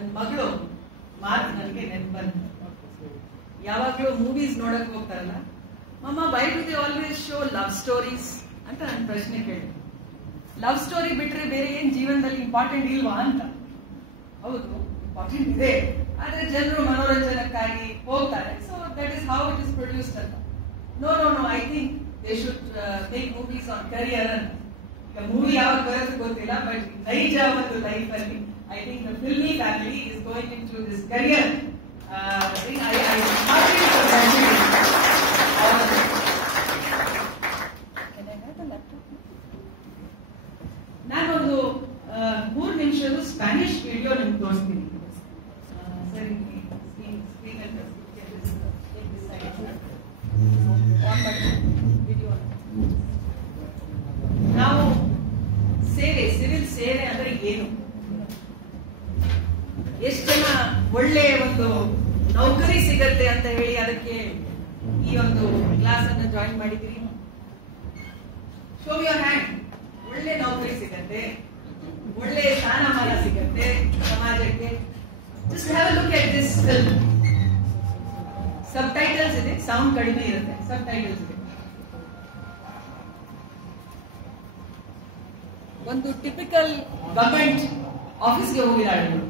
ನನ್ನ ಮಗಳು ಮಾತು ನನಗೆ ನೆನಪು ಬಂತು. ಯಾವಾಗಲೂ ಮೂವೀಸ್ ನೋಡಕ್ ಹೋಗ್ತಾರಲ್ಲ, ಮಮ್ಮ why do they always show love stories ಅಂತ ನನ್ನ ಪ್ರಶ್ನೆ ಕೇಳಿ. ಲವ್ ಸ್ಟೋರಿ ಬಿಟ್ರೆ ಬೇರೆ ಏನ್ ಜೀವನದಲ್ಲಿ ಇಂಪಾರ್ಟೆಂಟ್ ಇಲ್ವಾ ಅಂತ. ಹೌದು, ಇಂಪಾರ್ಟೆಂಟ್ ಇದೆ, ಆದ್ರೆ ಜನರು ಮನೋರಂಜನಕ್ಕಾಗಿ ಹೋಗ್ತಾರೆ. So that is how it is produced ಅಂತ. No no no, I think they should make movies on career ಅಂತ. ಈಗ ಮೂವಿ ಯಾವಾಗ ಬರೋದು ಗೊತ್ತಿಲ್ಲ, ಬಟ್ ನೈಜ ಒಂದು ಲೈಫ್ ಅಲ್ಲಿ I think the filmy family is going into this career. ನಾನೊಂದು 3 ನಿಮಿಷದ ಸ್ಪ್ಯಾನಿಷ್ ವಿಡಿಯೋ ನಿಮ್ಗೆ ತೋರಿಸ್ತೀನಿ. ಸರಿ, ನಾವು ಸೇವೆ, ಸಿವಿಲ್ ಸೇವೆ ಅಂದ್ರೆ ಏನು, ಎಷ್ಟು ಜನ ಒಳ್ಳೆ ಒಂದು ನೌಕರಿ ಸಿಗತ್ತೆ ಅಂತ ಹೇಳಿ ಅದಕ್ಕೆ ಈ ಒಂದು ಕ್ಲಾಸ್ ಅನ್ನು ಜಾಯಿನ್ ಮಾಡಿದ್ರಿ? Show your hand. ಒಳ್ಳೆ ನೌಕರಿ ಸಿಗತ್ತೆ, ಒಳ್ಳೆ ಸ್ಥಾನಮಾನ ಸಿಗತ್ತೆ ಸಮಾಜಕ್ಕೆ. Just have a look at this film. Sub titles ಇದೆ, ಸೌಂಡ್ ಕಡಿಮೆ ಇರುತ್ತೆ, ಸಬ್ ಟೈಟಲ್ಸ್ ಇದೆ. ಒಂದು ಟಿಪಿಕಲ್ ಗವರ್ಮೆಂಟ್ ಆಫೀಸ್ಗೆ ಹೋಗಿದ್ದಾಳೆ.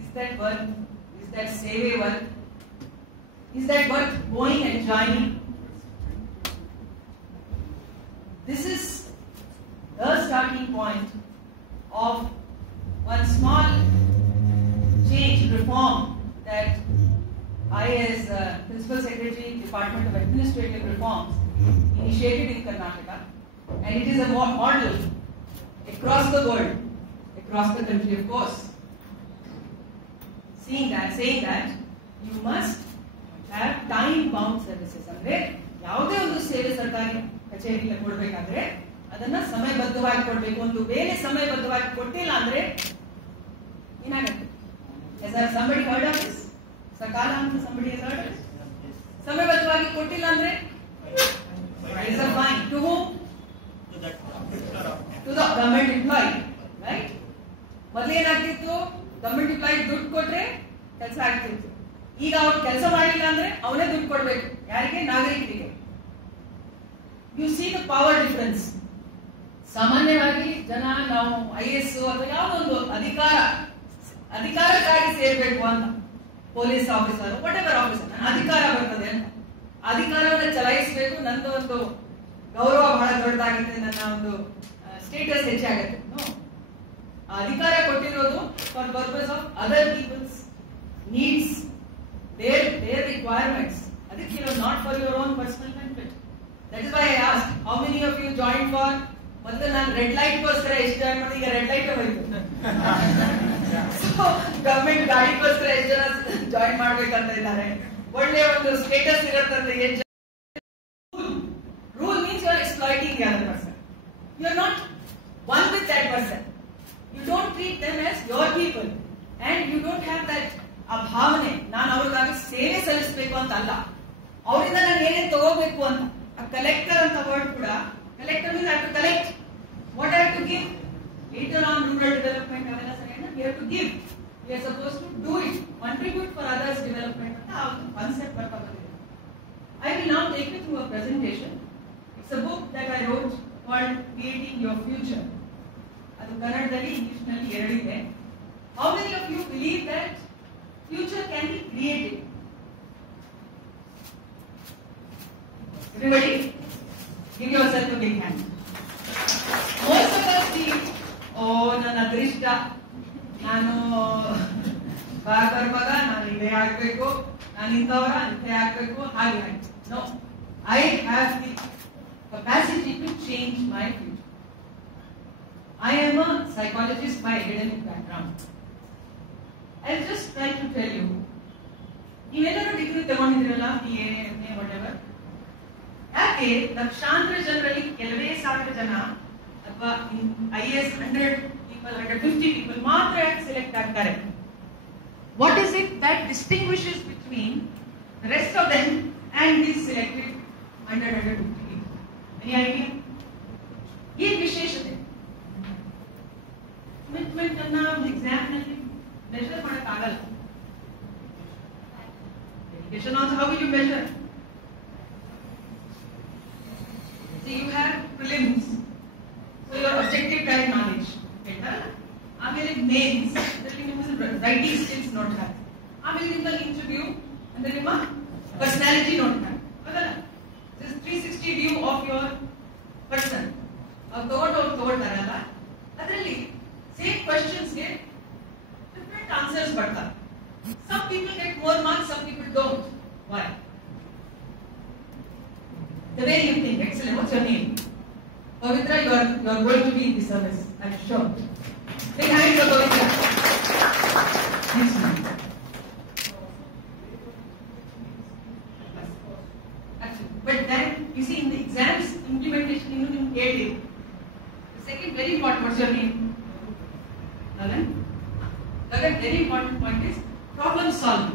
Is that worth? Is that save worth? Is that worth going and joining? This is the starting point of one small change, reform that I, as Principal Secretary, Department of Administrative Reforms, initiated in Karnataka, and it is a model across the world, across the country, of course. Saying that you must have time-bound services. ಅಂದ್ರೆ ಯಾವುದೇ ಒಂದು ಸೇವೆ ಸರ್ಕಾರಿ ಕಚೇರಿಗೆ ಕೊಡಬೇಕಾದ್ರೆ ಅದನ್ನ ಸಮಯಬದ್ಧವಾಗಿ ಕೊಡಬೇಕು. ಒಂದು ವೇಳೆ ಸಮಯಬದ್ಧವಾಗಿ ಕೊಟ್ಟಿಲ್ಲ ಅಂದ್ರೆ ಏನಾಗುತ್ತೆ? Has somebody heard of this? ಸಕಾಲ ಅಂತ somebody has heard of this? ಸಮಯಬದ್ಧವಾಗಿ ಕೊಟ್ಟಿಲ್ಲ ಅಂದ್ರೆ is a fine. To whom? To the government employee, right? ಮೊದಲು ಏನಾಗ್ತಿತ್ತು? ಗವರ್ಮೆಂಟ್ ಎಂಪ್ಲಾಯಿ ದುಡ್ಡು ಕೊಟ್ರೆ ಕೆಲಸ ಆಗ್ತಿತ್ತು. ಈಗ ಅವ್ರು ಕೆಲಸ ಮಾಡಿಲ್ಲ ಅಂದ್ರೆ ಅವನೇ ದುಡ್ಡು ಕೊಡ್ಬೇಕು. ಯಾರಿಗೆ? ನಾಗರಿಕರಿಗೆ. U C the power difference. ಸಾಮಾನ್ಯವಾಗಿ ಜನ ನಾವು IAS ಅಥವಾ ಯಾವುದೊಂದು ಅಧಿಕಾರಕ್ಕಾಗಿ ಸೇರ್ಬೇಕು ಅಂತ, police officer, what ever officer, ನನ್ನ ಅಧಿಕಾರ ಬರ್ತದೆ ಅಂತ ಅಧಿಕಾರವನ್ನು ಚಲಾಯಿಸಬೇಕು, ನನ್ನ ಒಂದು ಗೌರವ ಬಹಳ ದೊಡ್ಡದಾಗುತ್ತೆ, ನನ್ನ ಒಂದು ಸ್ಟೇಟಸ್ ಹೆಚ್ಚಾಗುತ್ತೆ. ಅಧಿಕಾರ ಕೊಟ್ಟಿರೋದು for purpose of other peoples needs, their requirements. ಅದಕ್ಕೆ not for your own personal benefit. That is why I asked how many of you join for. ಮೊದಲು ನಾನು ರೆಡ್ ಲೈಟ್ ಗೋಸ್ಕರ ಎಷ್ಟು ಜಾಯಿನ್ ಮಾಡಿದೆ, ಈಗ ರೆಡ್ ಲೈಟ್ ಹೋಯ್ತು. ಸೊ ಗವರ್ಮೆಂಟ್ ಗಾಡಿಗೋಸ್ಕರ ಎಷ್ಟು ಜನ ಜಾಯಿನ್ ಮಾಡ್ಬೇಕಂತ ಇದ್ದಾರೆ. ಒಳ್ಳೆ ಒಂದು ಸ್ಟೇಟಸ್ ಇರುತ್ತಂತ ಎಷ್ಟು rule means you are exploiting the other person. You are not one with that person. You don't treat them as your people, and you don't have that ಭಾವನೆ ನಾನು ಅವ್ರಿಗಾಗಿ ಸೇವೆ ಸಲ್ಲಿಸಬೇಕು ಅಂತ ಅಲ್ಲ, ಅವರಿಂದ ನಾನು ಏನೇನು ತಗೋಬೇಕು ಅಂತ. ಕಲೆಕ್ಟರ್ ಅಂತ ವರ್ಡ್ ಕೂಡ, collector means I have to collect what I have to give. Later on rural development ಅವೆಲ್ಲ ಸರಿ, we have to give. We are supposed to do it, contribute for others development ಅಂತ will now take you through a presentation. It's a book that I wrote called Creating Your Future. ಅದು ಕನ್ನಡದಲ್ಲಿ ಇಂಗ್ಲಿಷ್ನಲ್ಲಿ ಎರಡಿದೆ. How many of you believe that future can be created? Everybody, give yourself a big hand. Most of us see, oh, ನನ್ನ ಅದೃಷ್ಟ, ನಾನು ಬರುವಾಗ ನಾನು ಇದೇ ಆಗಬೇಕು, ನಾನು ಇಂಥವರ ಇಂಥೇ ಆಗಬೇಕು, ಹಾಗೆ ಹಾಗೆ. No, I have the capacity to change my future. I am a psychologist by academic background. I'll just try to tell you. ನೀವೆಲ್ಲರೂ ಡಿಗ್ರಿ ತಗೊಂಡಿದ್ದೀರಲ್ಲ, BA, MA, whatever. ಯಾಕೆ ಲಕ್ಷಾಂತರ ಜನರಲ್ಲಿ ಕೆಲವೇ ಸಾವಿರ ಜನ ಅಥವಾ IAS 100 people, 150 people ಮಾತ್ರ ಸೆಲೆಕ್ಟ್ ಆಗ್ತಾರೆ? What is it that distinguishes between the rest of them and these selected 150 people? Any idea? ಏನು ವಿಶೇಷತೆ? ಕಮಿಟ್ಮೆಂಟ್ ಅನ್ನ ಒಂದು ಎಕ್ಸಾಮ್ ನಲ್ಲಿ ಮೆಷರ್ ಮಾಡಕ್ ಆಗಲ್ಲ. Education also, how will you measure? So you have prelims, so your objective type knowledge. ಆಮೇಲೆ mains, ಅದರಲ್ಲಿ ನಿಮ್ಮ ರೈಟಿಂಗ್ ಸ್ಕಿಲ್ಸ್ ನೋಡ್ತಾರೆ. ಆಮೇಲೆ ನಿಮ್ಮ ಇಂಟರ್ವ್ಯೂ ಅಂದ್ರೆ ನಿಮ್ಮ ಪರ್ಸನಾಲಿಟಿ ನೋಡ್ತಾರೆ. ಹೌದಲ್ಲ? This 360 view of your person. ಅವ್ರು ತಗೊಳ್ತಾರಲ್ಲ, ಅದರಲ್ಲಿ ಸೇಮ್ ಕ್ವೆಶ್ಚನ್ಸ್ಗೆ ಡಿಫರೆಂಟ್ ಆನ್ಸರ್ಸ್ ಬರ್ತಾರೆ. Some people get more marks, some people don't. Why? The way you think. Excellent. What's your name? Pavitra, you are going to be in the service, I'm sure. Big hand for Pavitra. Yes, ma'am. Actually, but then you see in the exams implementation, you know, the second very important. What's your name? Gagan. Gagan. Very important point is problem solving.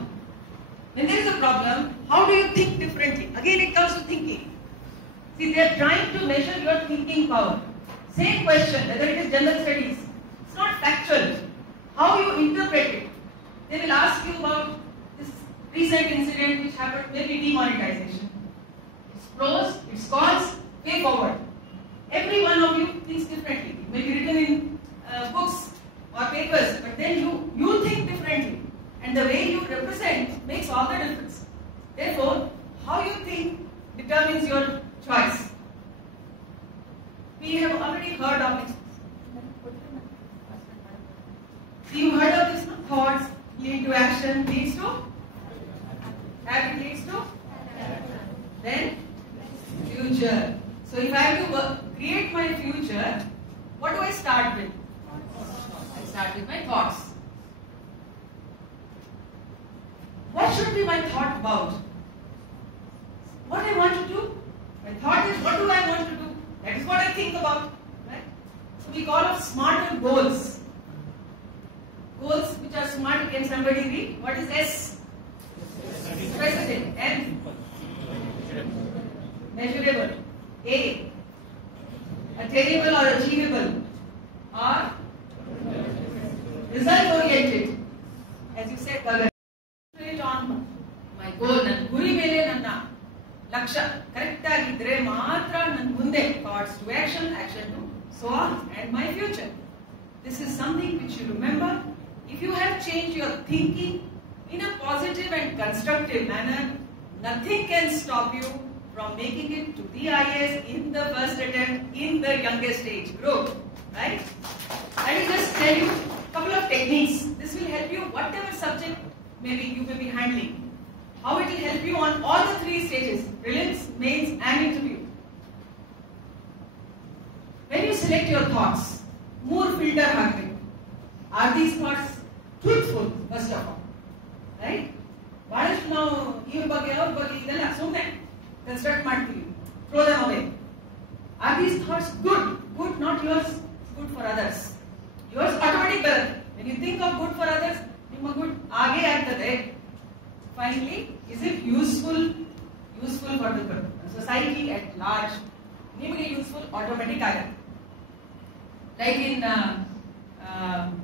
When there is a problem, how do you think differently? Again, it comes to thinking. See, they are trying to measure your thinking power. Same question, whether it is general studies, it's not factual. How you interpret it. They will ask you about this recent incident which happened, maybe demonetization. It's pros, it's cons, way forward. Every one of you thinks differently. It may be written in books or papers, but then you think differently. And the way you represent makes all the difference. Therefore, how you think determines your choice. We have already heard of it. You heard of this, no? Thoughts lead to action, leads to habit, leads to then future. So if I have to create my future, what do I start with? I start with my thoughts. What should be my thought about? What I want to do? My thought is, what do I want to do? That is what I think about. Right? So we call it smarter goals. Goals which are smart. Can somebody read? What is S? Specific. M? Measurable. A? Attainable or achievable. R? Result oriented. As you said, Gagan. On my goal, ನನ್ನ ಗುರಿ ಮೇಲೆ ನನ್ನ ಲಕ್ಷ್ಯ correct ಆಗಿದ್ರೆ ಮಾತ್ರ ನನ್ನ ಮುಂದೆ thoughts to action, action to so on, and my future. This is something which you remember. If you have changed your thinking in a positive and constructive manner, nothing can stop you from making it to the IAS in the first attempt in the youngest age group. Right? I will just tell you a couple of techniques. This will help you whatever subject maybe you may be handling. How it will help you on all the three stages: prelims, mains, and interview. When you select your thoughts, more filter hagbe. Are these thoughts truthful? First of all, right? Bahalastu ನಾವು ಇವ್ರ ಬಗ್ಗೆ ಅವ್ರ ಬಗ್ಗೆ ಇದೆಲ್ಲ ಸುಮ್ಮನೆ construct ಮಾಡ್ತೀವಿ. Throw them away. Are these thoughts good? Good, not yours. Good for others. Yours automatic ಬರುತ್ತೆ. When you think of good for others, ನಿಮ್ಮ good ಆಗೇ ಆಗ್ತದೆ. Finally, is it useful for the society at large? ನಿಮಗೆ useful automatic ಆಗುತ್ತೆ. Like in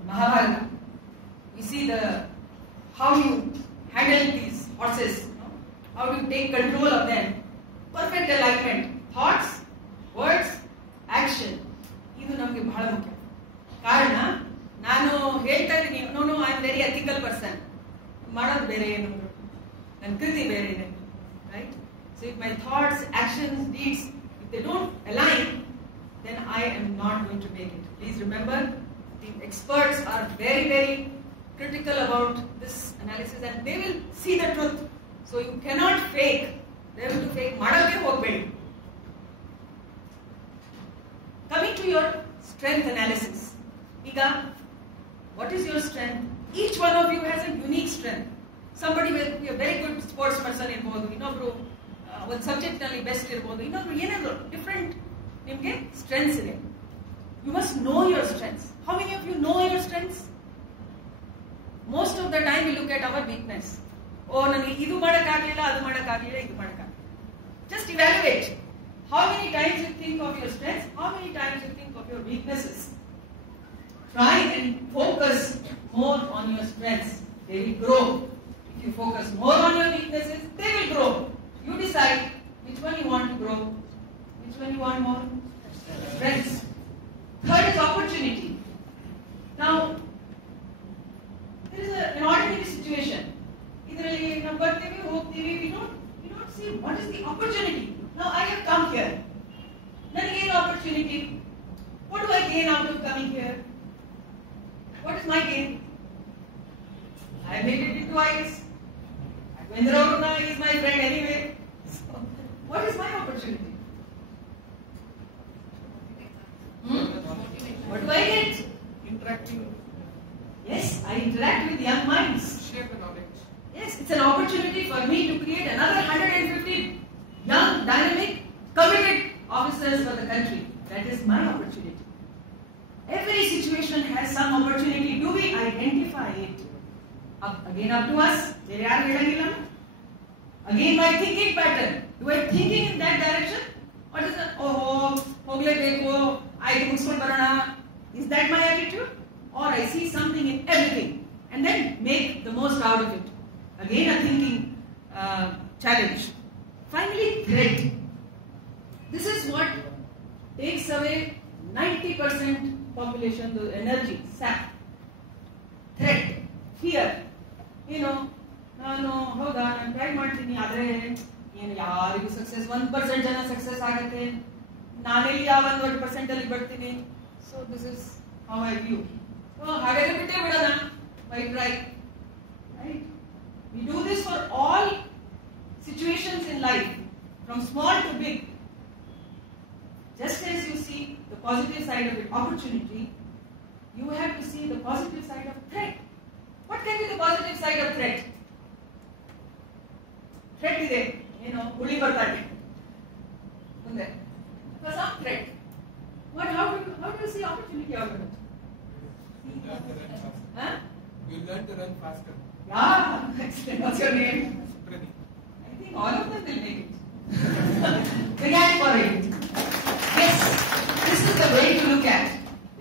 Mahabharata, we see how you handle these horses, how do you take control of them. Perfect alignment, thoughts, words, action. ಇದು ನಮಗೆ ಬಹಳ ಮುಖ್ಯ. ಕಾರಣ ನಾನು ಹೇಳ್ತಾ ಇದ್ದೀನಿ, no I am very ethical person, ಮಾಡೋದು ಬೇರೆ ಏನು, ನನ್ನ ಕೃತಿ ಬೇರೆ ಇದೆ, right? So if my thoughts, actions, deeds, if they don't align, then I am not going to make it. Please remember, the experts are very, very critical about this analysis and they will see the truth. So you cannot fake. They will to fake. Madake hogbedi. Coming to your strength analysis. Iga, what is your strength? Each one of you has a unique strength. Somebody will be a very good sports person irbodu, innobru one subject nalli best irbodu, innobru yenadru different nimge strengths ide. You must know your strengths. How many of you know your strengths? Most of the time we look at our weakness. Oh, ನನಗೆ ಇದು ಮಾಡಕ್ಕಾಗಲಿಲ್ಲ, ಅದು ಮಾಡಕ್ಕಾಗಲಿಲ್ಲ, ಇದು ಮಾಡಕ್ಕಾಗಲಿಲ್ಲ. Just evaluate. How many times you think of your strengths? How many times you think of your weaknesses? Try and focus more on your strengths. They will grow. If you focus more on your weaknesses, they will grow. You decide which one you want to grow, which one you want more. Strengths. Third is opportunity. Now, there is an ordinary situation. Idralli ನಾವು ಬರ್ತೀವಿ, ಹೋಗ್ತೀವಿ, we don't see what is the opportunity. Now I have come here. ನನಗೆ ಏನು opportunity? What do I gain out of coming here? What is my gain? I made it into IS. Vendra Aruna is my friend anyway. So, what is my opportunity? What do I get? Interacting. Yes, I interact with young minds. Share the knowledge. Yes, it's an opportunity for me to create another 150 young, dynamic, committed officers for the country. That is my opportunity. Every situation has some opportunity. Do we identify it? Again, up to us. Again, my thinking pattern. Do I thinking in that direction? Or is it, is that my attitude? Or I see something in everything and then make the most out of it. Again, a thinking challenge. Finally, threat. This is what takes away 90% population, the energy, sap. Threat, fear. You know, ನಾನು ಹೌದಾ ನಾನು try ಮಾಡ್ತೀನಿ, ಆದರೆ ಏನು ಯಾರಿಗೂ success 1% ಜನ success ಆಗುತ್ತೆ, ನಾನೆಲ್ಲಿ ಯಾವ 1% ಅಲ್ಲಿ ಬರ್ತೀನಿ. So this is how I view. ಹಾಗಾದ್ರೆ ಬಿಟ್ಟೇ ಬಿಡೋಣ, why try, right? We do this for all situations in life, from small to big. Just as you see the positive side of it, opportunity, you have to see the positive side of threat. What can be the positive side of threat? Threat ಇದೆ, ಏನು ಹುಳಿ ಬರ್ತಾ ಇದೆ ಮುಂದೆ, some threat. How do you see opportunity out of it? You learn to run faster. Yeah, excellent. What's your name? Suprani. I think all of them will make it. Big hand for it. Yes, this is the way to look at.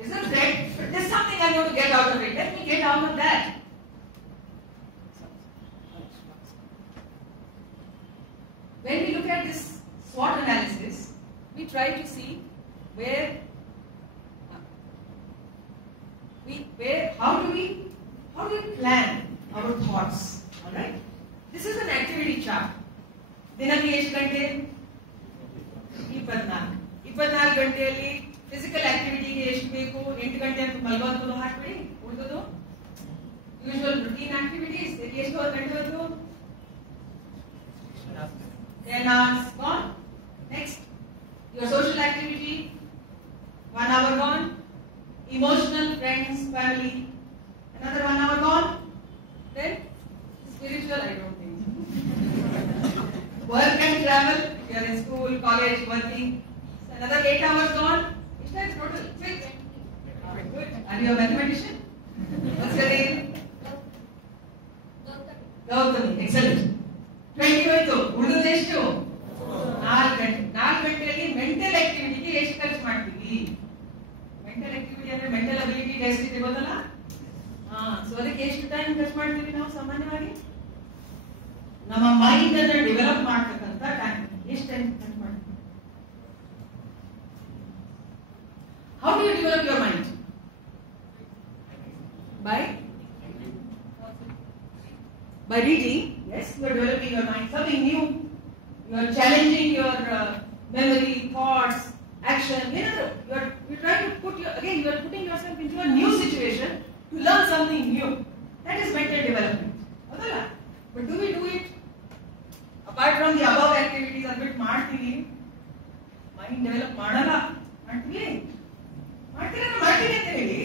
Isn't that? But there's something I'm going to get out of it. Let me get out of that. When we look at this SWOT analysis, we try to see how do we plan our thoughts. All right. This is an activity chart. ದಿನಕ್ಕೆ ಎಷ್ಟು ಗಂಟೆ? 24 ಗಂಟೆಯಲ್ಲಿ physical ಆಕ್ಟಿವಿಟಿಗೆ ಎಷ್ಟು ಬೇಕು? 8 ಗಂಟೆ ಅಂತ ಮಲಗೋದು ಹಾಕ್ಬಿಡಿ, ಉಳಿದೋದು usual routine activities ಎಷ್ಟು ಗಂಟೆವರೆಗೂ? 10 hours gone. Next, your social activity, 1 hour gone. Emotional, friends, family, another 1 hour gone. Then spiritual, I don't think. Work and travel, if you are in school, college, working, another 8 hours gone. Which time is total? Quick. Good. Are you a mathematician? What's your name? Gautami. Excellent. 20 ಹೋಯ್ತು. ಉಳಿದದ್ದು ಎಷ್ಟು? 4 ಗಂಟೆ. 4 ಗಂಟೆಯಲ್ಲಿ mental ಆಕ್ಟಿವಿಟಿಗೆ ಎಷ್ಟು ಖರ್ಚು ಮಾಡ್ತೀವಿ? Mental activity ಅಂದ್ರೆ mental ability test ಇದೆ ಗೊತ್ತಲ್ಲ? ಸೊ ಅದಕ್ಕೆ ಎಷ್ಟು ಟೈಮ್ ಖರ್ಚು ಮಾಡ್ತೀವಿ ನಾವು ಸಾಮಾನ್ಯವಾಗಿ? ನಮ್ಮ ಮೈಂಡ್ ಅನ್ನು ಡೆವಲಪ್ ಮಾಡ್ತಕ್ಕಂಥ ಟೈಮ್ ಎಷ್ಟು time develop your mind? By reading. Yes, you are developing your mind, something new. You are challenging your memory, thoughts, action. You're trying to put you are putting yourself into a new situation to learn something new. That is mental development. But do we do it? Apart from the above activities, a bit ಮಾಡ್ತೀವಿ. Mind develop ಮಾಡಲ್ಲ. ಮಾಡ್ತೀವಿ ಅಂತ ಹೇಳಿ.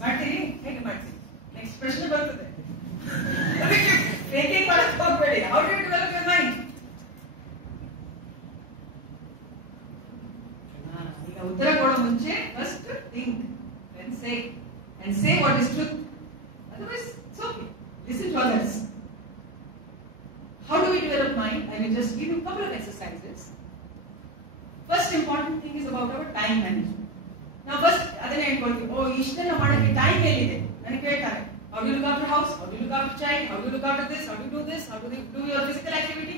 ಮಾಡ್ತೀರಿ? ಹೇಗೆ ಮಾಡ್ತೀರಿ? Next ಪ್ರಶ್ನೆ ಬರ್ತದೆ. Thinking ಮಾಡಕ್ಕೆ ಹೋಗಬೇಡಿ. How do you develop your mind? ಈಗ ಉತ್ತರ ಕೊಡೋ ಮುಂಚೆ first think, then say what is truth. Otherwise, it's okay. Listen to others. How do we develop mind? I will just give you a couple of exercises. First important thing is about our time management. Now first, ಅದನ್ನೇ ಹೇಳ್ಕೊಳ್ತೀವಿ. ಇಷ್ಟೆಲ್ಲ ಮಾಡಕ್ಕೆ time ಎಲ್ಲಿದೆ? ನನಗೆ ಕೇಳ್ತಾರೆ. How do you look after house? How do you look after child? How do you look after this? How do you do this? How do you do your physical activity?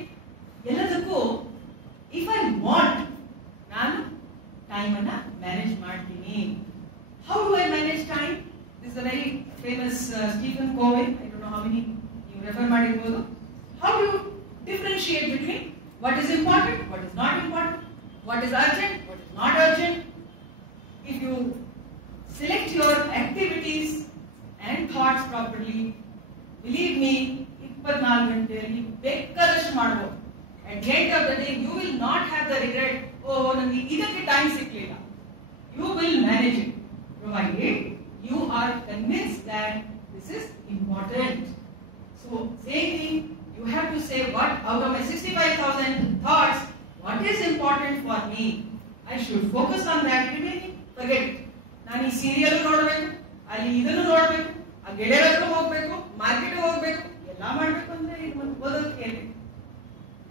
ಎಲ್ಲದಕ್ಕೂ if I want, ನಾನು time ಅನ್ನ manage ಮಾಡ್ತೀನಿ. How do I manage time? This is a very famous Stephen Covey. I don't know how many you refer ಮಾಡಿರಬಹುದು. How do you differentiate between what is important, what is not important, what is urgent, what is not urgent? If you select your activities and thoughts properly, believe me, 24 ಗಂಟೆಯಲ್ಲಿ ಬೇಕಾದಷ್ಟು ಮಾಡಬಹುದು. At the end of the day, you will not have the regret, ನನಗೆ ಇದಕ್ಕೆ time ಸಿಕ್ಕಲಿಲ್ಲ. You will manage it, provided you are convinced that this is important. So, same thing, you have to say what out of my 65,000 thoughts, what is important for me? I should focus on that. Remaining, forget it. ನಾನು ಈ serial ನೋಡಬೇಕು, ಅಲ್ಲಿ ಇದನ್ನು ನೋಡಬೇಕು, ಆ ಗೆಳೆಯರ ಹತ್ರ ಹೋಗ್ಬೇಕು, ಮಾರ್ಕೆಟ್ ಹೋಗ್ಬೇಕು, ಎಲ್ಲ ಮಾಡಬೇಕು ಅಂದ್ರೆ ಇದು ಒಂದು ಓದೋದಕ್ಕೆ ಹೇಳಿ.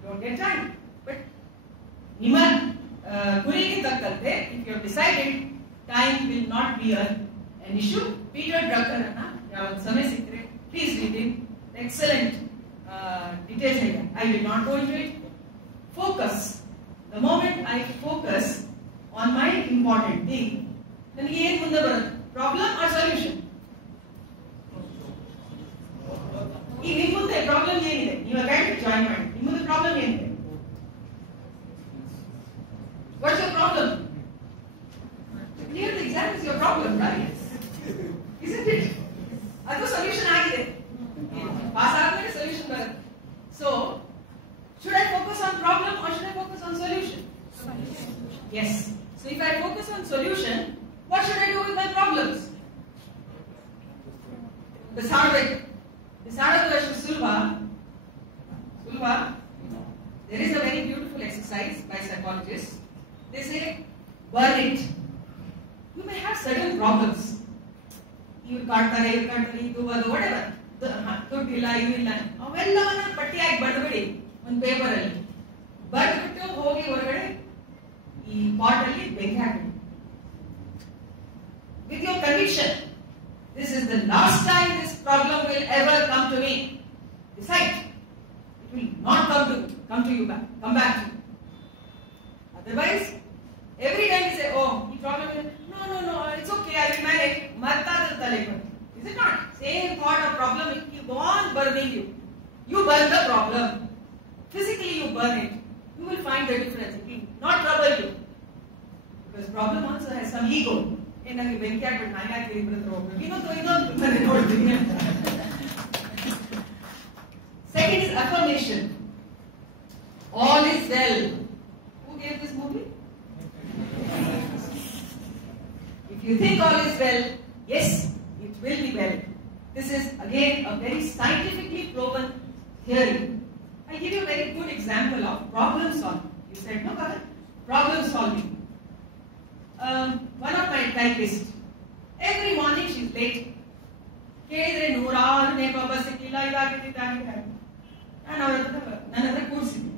Don't get time. But ನಿಮ್ಮ ಗುರಿಗೆ ತಕ್ಕಂತೆ if you have decided, time will not be an issue. Peter Drucker ಅನ್ನ ಯಾವತ್ತು ಸಮಯ ಸಿಕ್ಕರೆ please read it. Excellent details here. I will not go into it. Focus. The moment I focus on my important thing, ನನಗೆ ಏನು ಮುಂದೆ ಬರುತ್ತೆ? Problem or solution? ಈಗ ನಿಮ್ಮ ಮುಂದೆ ಪ್ರಾಬ್ಲಮ್ ಏನಿದೆ? ನೀವು ಅಕಾಡೆಮಿ ಜಾಯಿನ್ ಮಾಡಿ. ನಿಮ್ಮ ಮುಂದೆ ಪ್ರಾಬ್ಲಮ್ ಏನಿದೆ? What's your problem? To clear the exam is your problem, right? Isn't it? ಅದು solution ಆಗಿದೆ. ಪಾಸ್ ಆದ್ಮೇಲೆ solution ಬರುತ್ತೆ. So, should I focus on problem or should I focus on solution? Yes. So if I focus on solution, what should I do with my problems? ಬಿಸಾಡೋದು ಅಷ್ಟು ಸುಲಭ. There is a very beautiful exercise by psychologists. They say, burn it. You may have certain problems. You ಕಾಡ್ತಾರೆ, ಇದು ಅದು whatever. ದುಡ್ಡಿಲ್ಲ, ಇವಿಲ್ಲ, ಅವೆಲ್ಲವನ್ನ ಪಟ್ಟಿಯಾಗಿ ಬರೆದ್ಬಿಡಿ ಒಂದು paper ಅಲ್ಲಿ. ಬರೆದ್ಬಿಟ್ಟು ಹೋಗಿ ಹೊರಗಡೆ ಈ ಪಾಟ್ ಅಲ್ಲಿ ಬೆಂಕಿ ಹಾಕಿ. With your conviction, this is the last time this problem will ever come to me. Decide. It will not come to you back. Come back to you. Otherwise, every time you say, the problem is, no, it's okay, I will manage. Is it not? Same thought of problem will keep on burning you. You burn the problem. Physically you burn it. You will find the difference. It will not trouble you. Because problem also has some ego. ನನಗೆ ಬೆಂಕಿ ಹಾಕ್ಬಿಟ್ಟು ನಾನು ಯಾಕೆ ಇಬ್ಬರು ಹೋಗ್ಬೇಕು, ಇನ್ನೊಂದು ನೋಡ್ತೀನಿ ಅಂತ. Second is affirmation. All is well. Who gave this movie? If you think all is well, yes, it will be well. This is again a very scientifically proven theory. I give you a very good example of problem solving. You said no, Karan? Problem solving. One of my typists, every morning she is late. ಕೇಳಿದ್ರೆ 106 ನೇಪ bus ಸಿಕ್ಕಿಲ್ಲ, ಇದಾಗಿದೆ. ನಾನು ನನ್ನ ಹತ್ರ ಕೂರಿಸಿದ್ದೆ,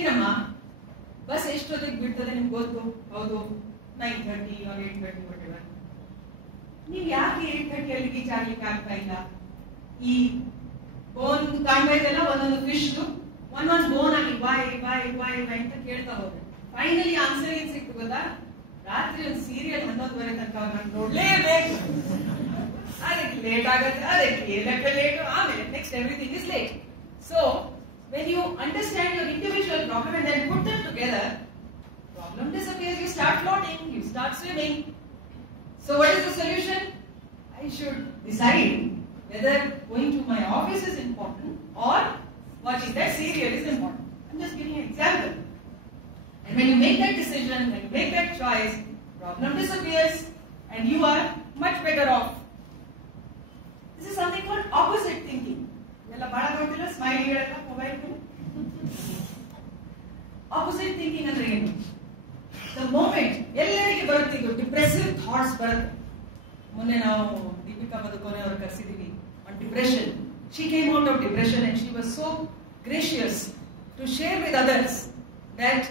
ಏನಮ್ಮ bus ಎಷ್ಟೊತ್ತಿಗೆ ಬಿಡ್ತದೆ ನಿಮ್ಗೆ ಗೊತ್ತು? ಹೌದು, 9:30 or 8:30 whatever. ನೀವು ಯಾಕೆ 8:30 ಅಲ್ಲಿ ರೀಚ್ ಆಗ್ಲಿಕ್ಕೆ ಆಗ್ತಾ ಇಲ್ಲ? ಈ ಬೋನ್ ಕಾಣ್ತಾ ಇದೆಲ್ಲ, ಒಂದೊಂದು ಫಿಶ್ ಒಂದೊಂದು ಬೋನ್ ಆಗಿ ಬಾಯ್ ಅಂತ ಕೇಳ್ತಾ ಹೋದ್ರೆ ಫೈನಲಿ ಆನ್ಸರ್ ಏನ್ ಸಿಕ್ತು ಗೊತ್ತಾ? ರಾತ್ರಿ ಒಂದು ಸೀರಿಯಲ್ 11:30 ತನಕ ನಾನು ನೋಡ್ಲೇಬೇಕು. ಅದಕ್ಕೆ ಲೇಟ್ ಆಗುತ್ತೆ, ಅದಕ್ಕೆ ಏನಕ್ಕೆ ಲೇಟ್, ಆಮೇಲೆ next everything is late. So when you understand your individual problem and then put them together, problem disappears, you start floating, you start swimming. So what is the solution? I should decide whether going to my office is important or watching that serial is important. I'm just giving an example. And when you make that decision, when you make that choice, problem disappears and you are much better off. This is something called opposite thinking. Yella bada gottilla smile ಹೇಳಲ್ಲ mobile ಮೇಲೆ. Opposite thinking ಅಂದ್ರೆ ಏನು? The moment ಎಲ್ಲರಿಗೆ ಬರುತ್ತೆ ಇದು depressive thoughts ಬರುತ್ತೆ. ಮೊನ್ನೆ ನಾವು ದೀಪಿಕಾ ಪದುಕೋನೆ ಅವರು ಕರೆಸಿದೀವಿ on depression. She came out of depression and she was so gracious to share with others that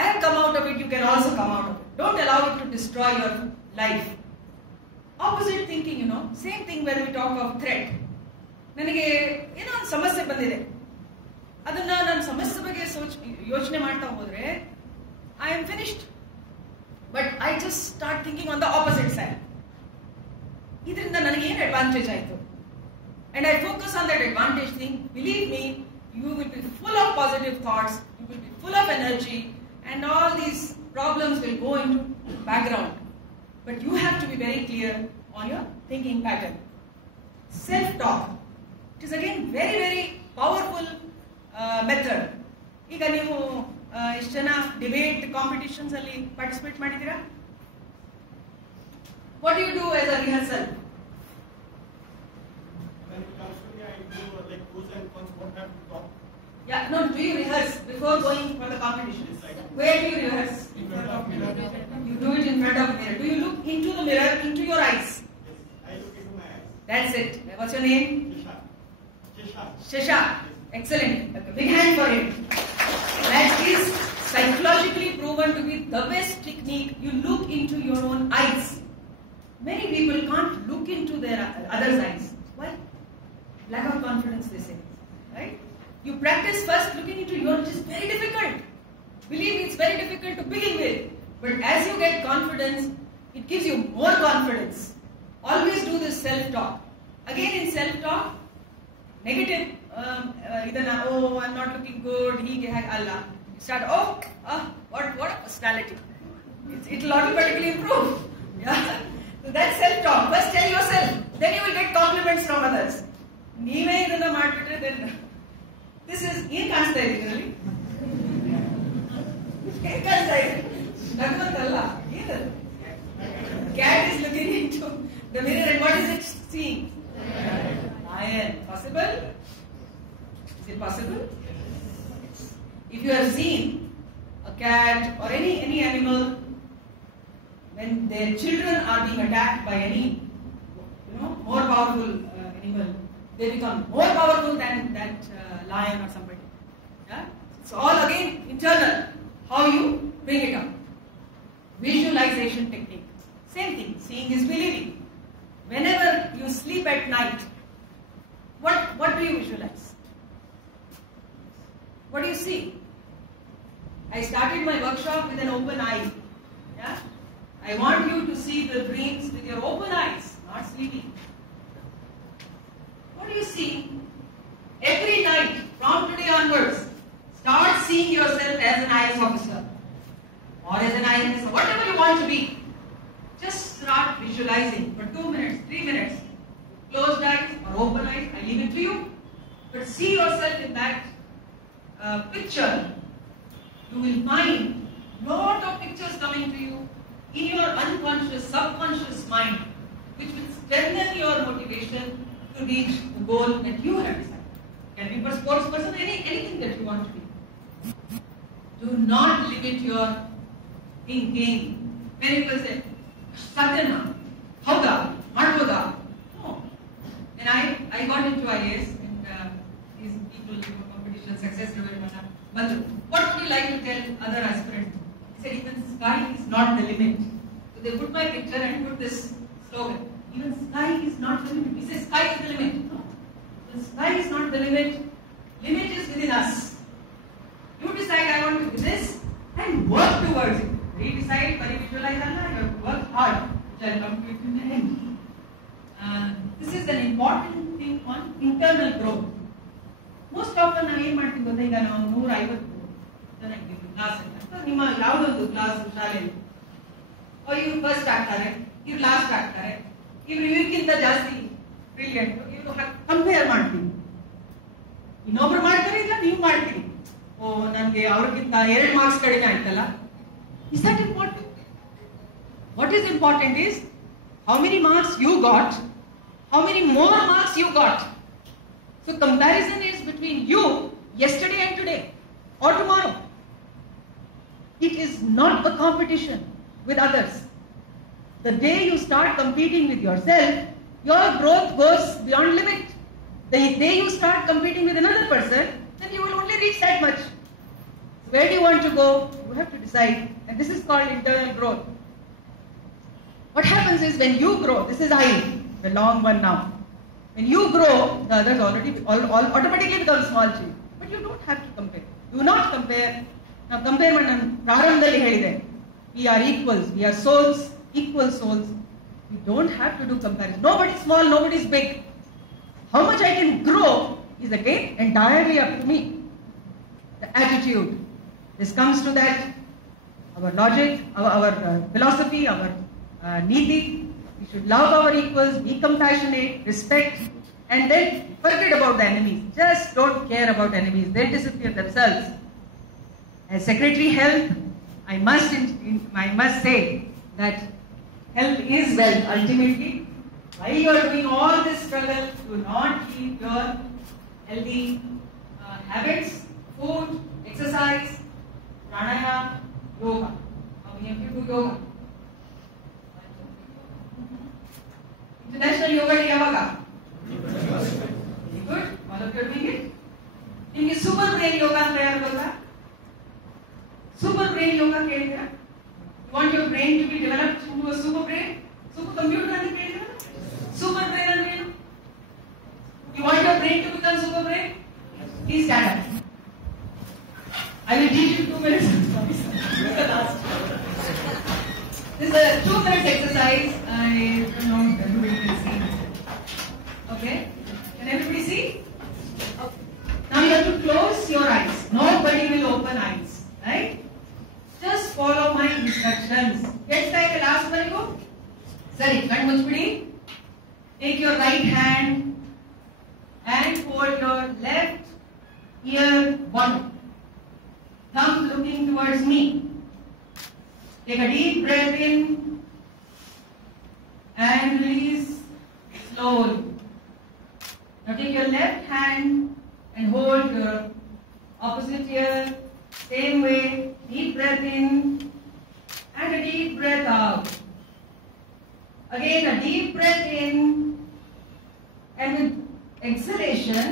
I have come out of it, you can also come out of it. Don't allow it to destroy your life. Opposite thinking, same thing when we talk of threat. ನನಗೆ ಏನೋ ಒಂದು ಸಮಸ್ಯೆ ಬಂದಿದೆ, ಅದನ್ನ ನಾನು ಸಮಸ್ಯೆ ಬಗ್ಗೆ ಯೋಚನೆ ಮಾಡ್ತಾ ಹೋದ್ರೆ I am finished, but I just start thinking on the opposite side. ಇದರಿಂದ ನನಗೆ ಏನು ಅಡ್ವಾಂಟೇಜ್ ಆಯಿತು and I focus on that advantage thing. Believe me, you will be full of positive thoughts, you will be full of energy, and all these problems will go into background. But you have to be very clear on your thinking pattern. Self-talk. It is again very, very powerful method. Iga neevu ಎಷ್ಟು ಜನ debate competitions ಅಲ್ಲಿ participate ಮಾಡಿದ್ದೀರಾ? What do you do as a rehearsal? When it comes to me, I do like pros and cons, what have to talk. Yeah, no, do you rehearse before going for the competition? Yes, I do. Where do you rehearse? In front of mirror. You do it in front of mirror. Do you look into the mirror, into your eyes? Yes, I look into my eyes. That's it. What's your name? Shisha. Shesha. Excellent. Okay, big hand for him. That is psychologically proven to be the best technique. You look into your own eyes. Many people can't look into their others' eyes. Why? Lack of confidence, they say. Right? You practice first looking into yours, which is very difficult. Believe me, it's very difficult to begin with. But as you get confidence, it gives you more confidence. Always do this self-talk. Again, in self-talk, negative, oh, I'm not looking good, Allah. You start, what a personality. It will automatically improve. Yeah? So that's self-talk. First tell yourself, then you will get compliments from others. ನೀವೇ ಇದನ್ನ ಮಾಡ್ಬಿಟ್ರೆ then this is ಏನ್ ಕಾಣಿಸ್ತಾ ಇದೆ ಇದರಲ್ಲಿ? ಏನ್ ಕಾಣಿಸ್ತಾ ಇದೆ? ನಗುವಂತಲ್ಲ, ಏನದು? Cat is looking into the mirror and what is it seeing? Lion. Possible? Is it possible? If you have seen a cat or any animal, when their children are being attacked by any more powerful animal, they become more powerful than that lion or somebody. Yeah? It's all again internal. How you bring it up. Visualization technique. Same thing. Seeing is believing. Whenever you sleep at night, what do you visualize? What do you see? I started my workshop with an open eye. Yeah? I want you to see the dreams with your open eyes, not sleeping. What do you see? Every night, from today onwards, start seeing yourself as an IAS officer or as an IAS, whatever you want to be. Just start visualizing for 2 minutes, 3 minutes. Closed eyes or open eyes, I leave it to you. But see yourself in that picture. You will find lot of pictures coming to you in your unconscious, subconscious mind, which will strengthen your motivation to reach the goal that you have decided. Can be a sports person, anything that you want to be. Do not limit your thinking. Many people say, Satyana, Hauda, Marboda. No. When I got into IAS and these people competition, success driven, what would you like to tell other aspirants? I said, even sky is not the limit. So they put my picture and put this slogan. Even sky is not the limit. We say sky is the limit. No. The sky is not the limit. Limit is within us. You decide I want to do this and work towards it. very decide, very visualize, and you have to work hard, which I'll come to it in the end. This is an important thing on internal growth. Most often ನಾವು ಏನು ಮಾಡ್ತೀವಿ ಗೊತ್ತಾ, ಈಗ ನಾವು 150 ಜನ ಇದ್ದೀವಿ class ಅಲ್ಲಿ, ಅಥವಾ ನಿಮ್ಮ ಯಾವುದೊಂದು ಕ್ಲಾಸ್ ಶಾಲೆಯಲ್ಲಿ ಇವ್ರು ಫಸ್ಟ್ ಆಗ್ತಾರೆ, ಇವ್ರು ಲಾಸ್ಟ್ ಆಗ್ತಾರೆ, ಇವ್ರಿಗಿಂತ ಜಾಸ್ತಿ ಬ್ರಿಲಿಯಂಟ್, ಇವ್ರು ಕಂಪೇರ್ ಮಾಡ್ತೀವಿ. ಇನ್ನೊಬ್ರು ಮಾಡ್ತಾರೆ, ಇಲ್ಲ ನೀವು ಮಾಡ್ತೀರಿ, ಓ ನನಗೆ ಅವ್ರಿಗಿಂತ 2 ಮಾರ್ಕ್ಸ್ ಕಡಿಮೆ ಆಯ್ತಲ್ಲ. Is that important? What is important is how many marks you got, how many more marks you got. So comparison is between you yesterday and today or tomorrow. It is not a competition with others. The day you start competing with yourself, your growth goes beyond limit. The day you start competing with another person, then you will only reach that much. Where do you want to go? You have to decide. And this is called internal growth. What happens is when you grow, this is I, the long one now. When you grow, the others automatically become small to you. But you don't have to compare. Do not compare. Now compare when Prarambhadalli helide. We are equals. We are souls, equal souls. We don't have to do comparison. Nobody is small, nobody is big. How much I can grow is again entirely up to me. The attitude. This comes to that. Our logic, our philosophy, our niti. We should love our equals, be compassionate, respect, and then forget about the enemies. Just don't care about enemies. They disappear themselves. As Secretary Health, I must say that health is wealth ultimately. While you are doing all this struggle, do not keep your healthy habits, food, exercise, pranayama, yoga. How many of you do yoga? International Yoga Day ಯಾವಾಗ? Good. All of you are doing it. ನಿಮಗೆ super brain yoga ಅಂತ ಯಾರು ಗೊತ್ತಾ? Super brain yoga ಕೇಳಿದ್ರಾ? You want your brain to be developed into a super brain? Super computer ಅಂತ ಕೇಳಿದ್ರಾ? Super brain ಅಂದ್ರೆ ಏನು? You want your brain to become super brain? Please stand up. I will teach you 2 minutes. This is the last. This is a 2-minute exercise. I don't know if everybody can see. Okay? Can everybody see? Okay. Now you have to close your eyes. Nobody will open eyes. Right? Just follow my instructions. Get like the last one you go. Sorry, kannu muchbidi. Take your right hand and hold your left ear bottom. Thumb looking towards me. Take a deep breath in and release slowly. Now take your left hand and hold your opposite ear. Same way, deep breath in and a deep breath out. Again a deep breath in, and with exhalation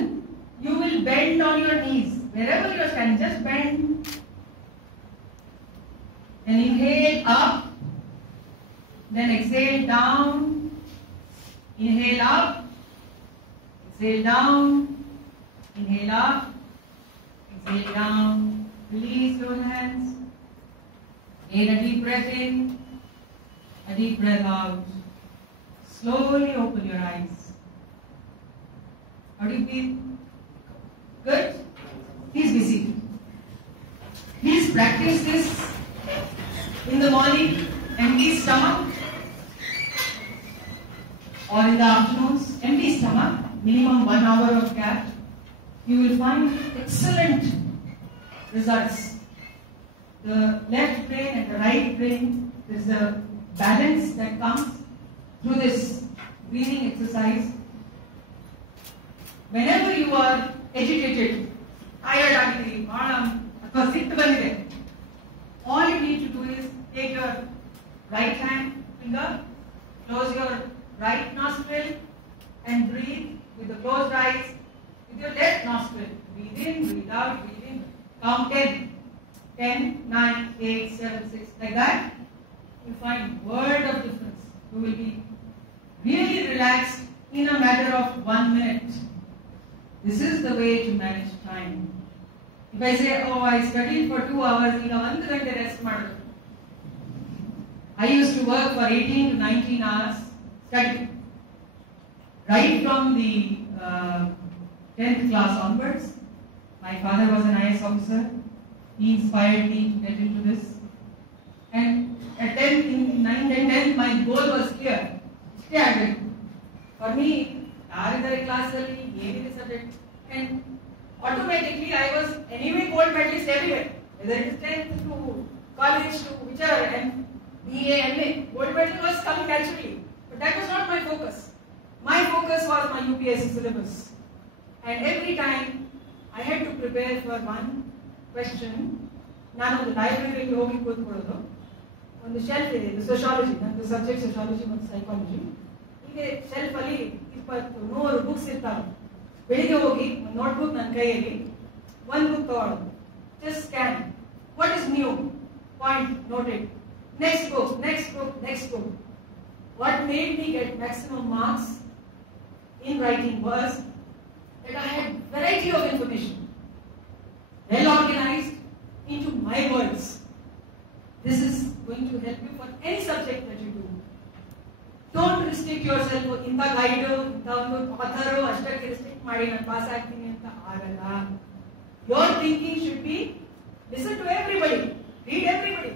you will bend on your knees. Wherever you are standing, just bend. Then inhale up, then exhale down. Inhale up, exhale down, inhale up, exhale down. Release your hands. Again a deep breath in, a deep breath out. Slowly open your eyes. How do you feel? Good? Please be seated. Please practice this in the morning, empty stomach, or in the afternoons, empty stomach, minimum 1 hour of gap. You will find excellent results. The left brain and the right brain, there is a balance that comes through this breathing exercise. Whenever you are agitated, tired agidiri, ಅಥವಾ ಸಿಟ್ಟು ಬಂದಿದೆ, all you need to do is take your right hand finger, close your right nostril and breathe with the closed eyes with your left nostril. Breathe in, breathe out, breathe in. Count 10. 10, 9, 8, 7, 6. Like that, you will find world of difference. You will be really relaxed in a matter of 1 minute. This is the way to manage time. If I say, oh, I studied for 2 hours, ಈಗ 1 ಗಂಟೆ rest ಮಾಡಬೇಕು, I used to work for 18 to 19 hours study. Right from the 10th class onwards, my father was an IS officer. He inspired me to get into this. And at 10th, in 9th and 10th, my goal was clear. Stay at it. For me, class subject, and automatically I was anyway gold medalist everywhere. Whether it is 10th to college to whichever, and BA, MA, gold medal was coming naturally. But that was not my focus. My focus was my UPSC syllabus. And every time I had to prepare for one question, ನಾನು ಲೈಬ್ರರಿಯಲ್ಲಿ ಹೋಗಿ ಕೂತ್ಕೊಳ್ಳೋದು, ಒಂದು shelf ಇದೆ, ಇದು sociology, ನಂದು subject sociology ಮತ್ತು psychology. ಹೀಗೆ shelf ಅಲ್ಲಿ 20-100 books ಇರ್ತಾವೆ. ಬೆಳಿಗ್ಗೆ ಹೋಗಿ ಒಂದು ನೋಟ್ಬುಕ್ ನನ್ನ ಕೈಯಲ್ಲಿ, ಒಂದು ಬುಕ್ ತಗೊಳ್ಳೋದು, just scan, what is new, point noted, next book, next book, next book. What made me get maximum marks in writing was that I had variety of information, well organized into my words. This is going to help you for any subject that you do. Don't restrict yourself to inta guide, inta ಒಂದು author ಅಷ್ಟಕ್ಕೆ restrict ಮಾಡಿ ನಾನು pass ಆಗ್ತೀನಿ ಅಂತ ಆಗಲ್ಲ. Your thinking should be listen to everybody, read everybody,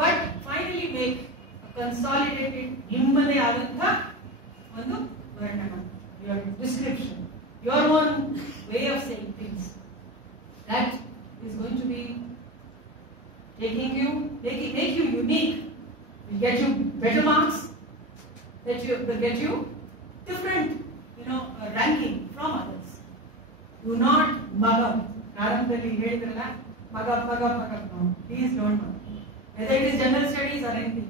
but finally make a consolidated ನಿಮ್ಮದೇ ಆದಂತ ಒಂದು ವರ್ಣನ, your description, your own way of saying things. That is going to be make you unique, will get you better marks, will get you different, ranking from others. Do not mug up. Praranthali ಹೇಳಿದ್ರಲ್ಲ, mug up. No, please don't mug up. Whether it is general studies or anything,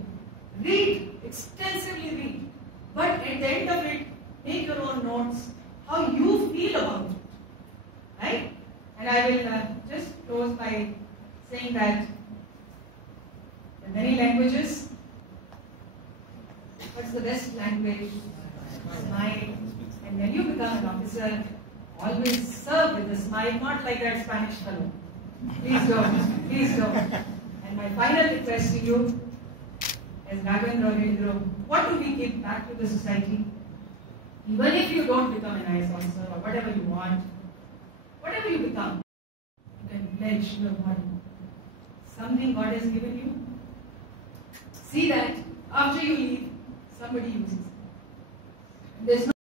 read, extensively read. But at the end of it, make your own notes, how you feel about it. Right? And I will just close by saying that in many languages, what's the best language? Smile. And when you become an officer, always serve with a smile, not like that Spanish fellow. Please don't. Please don't. And my final request to you, as Raghavendra Redro, what do we give back to the society? Even if you don't become an IS officer or whatever you want, whatever you become, you can pledge your body. Something God has given you. See that after you leave, somebody uses it. There's no